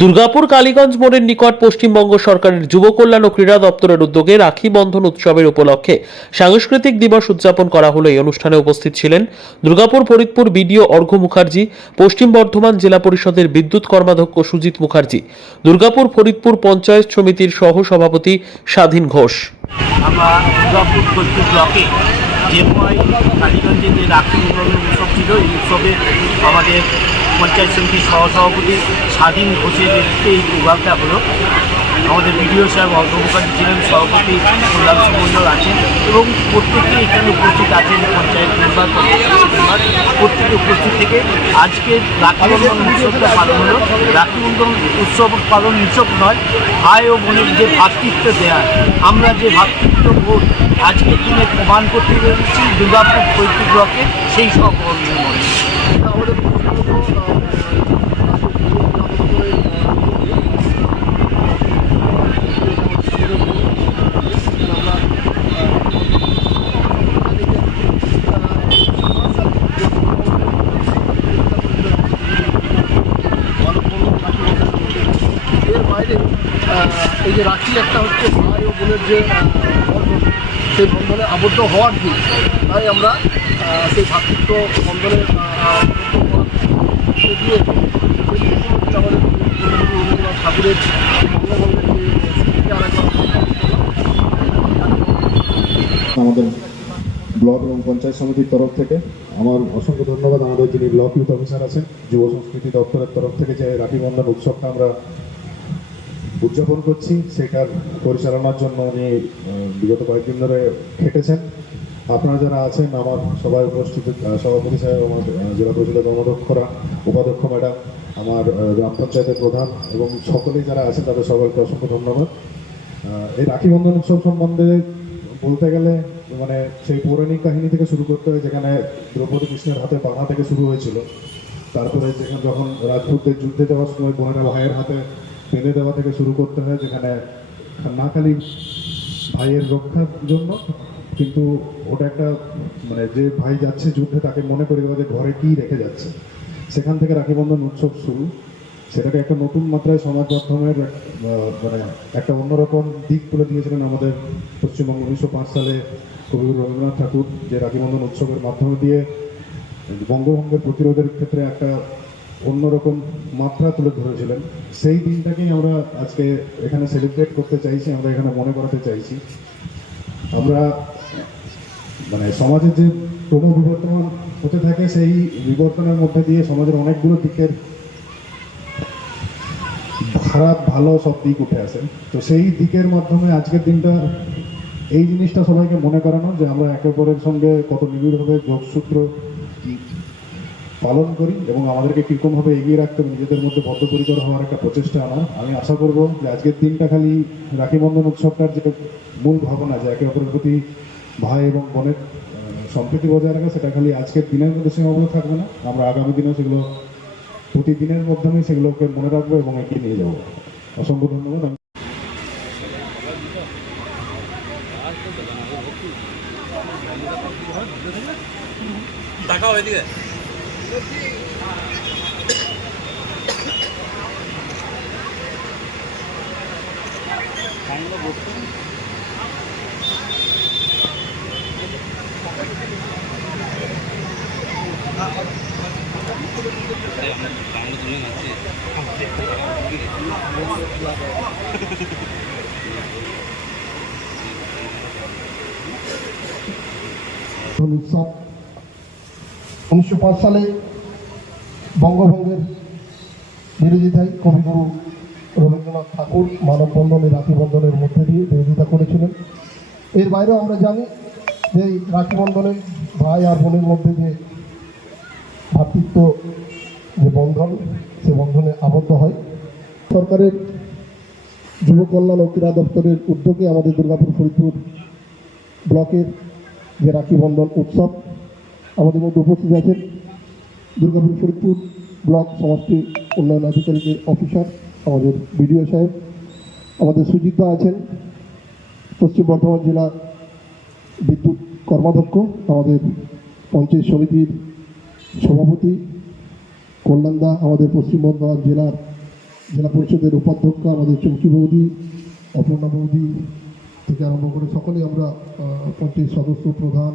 দুর্গাপুর কালীগঞ্জ মোড়ের নিকট পশ্চিমবঙ্গ সরকারের যুব কল্যাণ ও ক্রীড়া দপ্তরের উদ্যোগে রাখি বন্ধন উৎসবের উপলক্ষে সাংস্কৃতিক দিবস উদযাপন করা হলো। এই অনুষ্ঠানে উপস্থিত ছিলেন দুর্গাপুর ফরিদপুর বিডিও অর্ঘ্য মুখার্জি, পশ্চিম বর্ধমান জেলা পরিষদের বিদ্যুৎ কর্মাধ্যক্ষ সুজিত মুখার্জি, দুর্গাপুর ফরিদপুর পঞ্চায়েত সমিতির সহ সভাপতি স্বাধীন ঘোষ। আমাদের পঞ্চায়েত সমিতির সহসভাপতি স্বাধীন ঘোষের নেতৃত্বে এই প্রোগ্রামটা হলো। আমাদের বিডিও সাহেব অগ্রমুখার্জি ছিলেন, সভাপতি কল্যাণ সুমন্ডল আছেন এবং প্রত্যেকে এখানে উপস্থিত আছেন পঞ্চায়েত মেম্বার মেম্বার। প্রত্যেকে উপস্থিত থেকে আজকে রাখি বন্ধন উৎসবটা পালন হলো। রাখি বন্ধন উৎসব পালন উৎসব নয়, ভাই ও বোনের যে ভাতৃত্ব দেয়া, আমরা যে ভাতৃত্ব বোধ আজকের দিনে প্রমাণ করতে পেরেছি দুর্গাপুর ফরিদপুর ব্লকে সেই সব কর্মের মধ্যে এর বাইরে আহ, এই যে রাখি একটা হচ্ছে ভাই ও বোনের যে সেই বন্ধনে আবদ্ধ হওয়ার দিন, তাই আমরা সেই ভাতৃত্ব বন্ধনে আমাদের ঠাকুরের আমাদের ব্লক এবং পঞ্চায়েত সমিতির তরফ থেকে আমার অসংখ্য ধন্যবাদ। আমাদের যিনি ব্লক ইউথ অফিসার আছেন, যুব সংস্কৃতি দপ্তরের তরফ থেকে যে রাখি বন্ধন উৎসবটা আমরা উদযাপন করছি, সেটার পরিচালনার জন্য উনি বিগত কয়েকদিন ধরে খেটেছেন। আপনারা যারা আছেন, আমার সবাই উপস্থিত সভাপতি সাহেব, আমার জেলা পরিষদের কর্মদক্ষরা উপাধ্যক্ষ ম্যাডাম, আমার গ্রাম পঞ্চায়েতের প্রধান এবং সকলেই যারা আছেন, তাদের সবাইকে অসংখ্য ধন্যবাদ। এই রাখি বন্ধন উৎসব সম্বন্ধে বলতে গেলে মানে সেই পৌরাণিক কাহিনী থেকে শুরু করতে হয়, যেখানে দ্রৌপদী কৃষ্ণের হাতে বাধা থেকে শুরু হয়েছিল। তারপরে যেখানে যখন রাজপুতদের যুদ্ধে যাওয়ার সময় বোনেরা ভাইয়ের হাতে বেঁধে দেওয়া থেকে শুরু করতে হয়, যেখানে না খালি ভাইয়ের রক্ষার জন্য। কিন্তু ওটা একটা মানে যে ভাই যাচ্ছে যুদ্ধে, তাকে মনে করে দেওয়া যে ঘরে কী রেখে যাচ্ছে। সেখান থেকে রাখি বন্ধন উৎসব শুরু। সেটাকে একটা নতুন মাত্রায় সমাজ মাধ্যমের মানে একটা অন্যরকম দিক তুলে দিয়েছিলেন আমাদের পশ্চিমবঙ্গ উনিশশো পাঁচ সালে কবিগুরু রবীন্দ্রনাথ ঠাকুর, যে রাখিবন্ধন উৎসবের মাধ্যমে দিয়ে বঙ্গভঙ্গের প্রতিরোধের ক্ষেত্রে একটা অন্যরকম মাত্রা তুলে ধরেছিলেন। সেই দিনটাকেই আমরা আজকে এখানে সেলিব্রেট করতে চাইছি, আমরা এখানে মনে করাতে চাইছি। আমরা মানে সমাজের যে ক্রম বিবর্তন হতে থাকে, সেই বিবর্তনের মধ্যে দিয়ে সমাজের অনেকগুলো দিকের খারাপ, ভালো সব দিক উঠে আসে। তো সেই দিকের মাধ্যমে আজকের দিনটা, এই জিনিসটা সবাইকে মনে করানো যে আমরা একে অপরের সঙ্গে কত নিবিড়ভাবে যোগসূত্র পালন করি এবং আমাদেরকে কীরকমভাবে এগিয়ে রাখতে হবে, নিজেদের মধ্যে বদ্ধপরিকর হওয়ার একটা প্রচেষ্টা আনার আমি আশা করব যে আজকের দিনটা খালি রাখি বন্ধন উৎসবটার যে মূল ভাবনা, যে একে অপরের প্রতি ভাই এবং বোনের সম্প্রীতি বজায় রাখা, সেটা খালি আজকের দিনের মধ্যে সীমাবদ্ধ থাকবে না। আমরা আগামী দিনেও সেগুলো, প্রতিদিনের মাধ্যমে সেগুলোকে মনে রাখব এবং এগিয়ে নিয়ে যাব। অসংখ্য ধন্যবাদ। উৎসব উনিশশো পাঁচ সালে বঙ্গভঙ্গের বিরোধিতায় কবিগুরু রবীন্দ্রনাথ ঠাকুর মানববন্ধনে রাখি বন্ধনের মধ্যে দিয়ে বিরোধিতা করেছিলেন। এর বাইরেও আমরা জানি যে এই রাখি বন্ধনে ভাই আর বোনের মধ্যে যে ভ্রাতৃত্ব যে বন্ধন, সে বন্ধনে আবদ্ধ হয়। সরকারের যুব কল্যাণ ও ক্রীড়া দপ্তরের উদ্যোগে আমাদের দুর্গাপুর ফরিদপুর ব্লকের যে রাখি বন্ধন উৎসব আমাদের মধ্যে উপস্থিত আছেন দুর্গাপুর ফরিদপুর ব্লক সমষ্টি উন্নয়ন আধিকারিকের অফিসার আমাদের বিডিও সাহেব, আমাদের সুজিতা আছেন, পশ্চিম বর্ধমান জেলা বিদ্যুৎ কর্মাধ্যক্ষ, আমাদের পঞ্চায়েত সমিতির সভাপতি কল্যাণদা আমাদের পশ্চিম বর্ধমান জেলার জেলা পরিষদের উপাধ্যক্ষ, আমাদের চৌকি বৌদি, অপর্ণা বৌদি থেকে আরম্ভ করে সকলেই আমরা পঞ্চায়েত সদস্য প্রধান